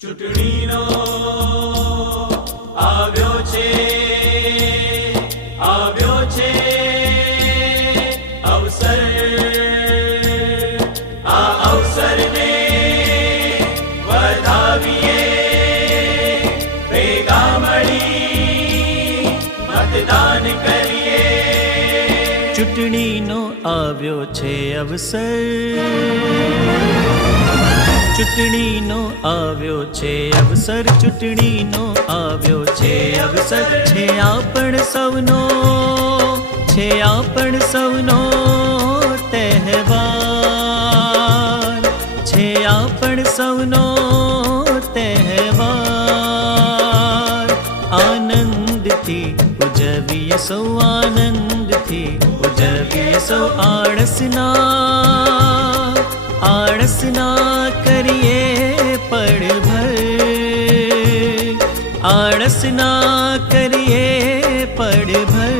ચૂંટણીનો આવ્યો છે આવ્યો છે, અવસર. આ અવસરને વધાવીએ ભેગા મળી મતદાન કરીએ. ચૂંટણીનો આવ્યો છે અવસર. ચૂંટણીનો આવ્યો છે, અવસર ચૂંટણીનો આવ્યો છે, અવસર છે આપણ સૌનો, છે આપણ સૌનો તહેવાર. છે આપણ સૌનો તહેવાર. આનંદથી ઉજવીએ સૌ આનંદથી, ઉજવીએ સૌ આળસના આળસના કરીએ આળસના કરીએ પડભર વ્યસન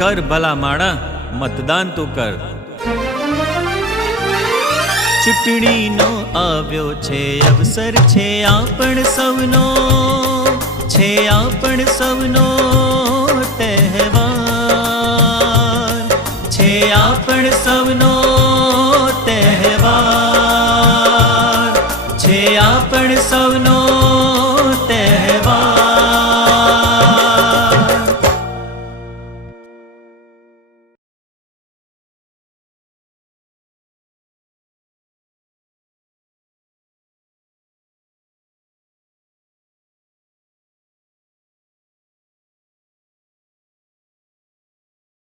કર ભલા માણા મતદાન તું કર ચૂંટણીનો આવ્યો છે અવસર છે આપણ સૌનો છે આપણ સૌનો આપણ સૌનો તહેવાર છે આપણ સૌનો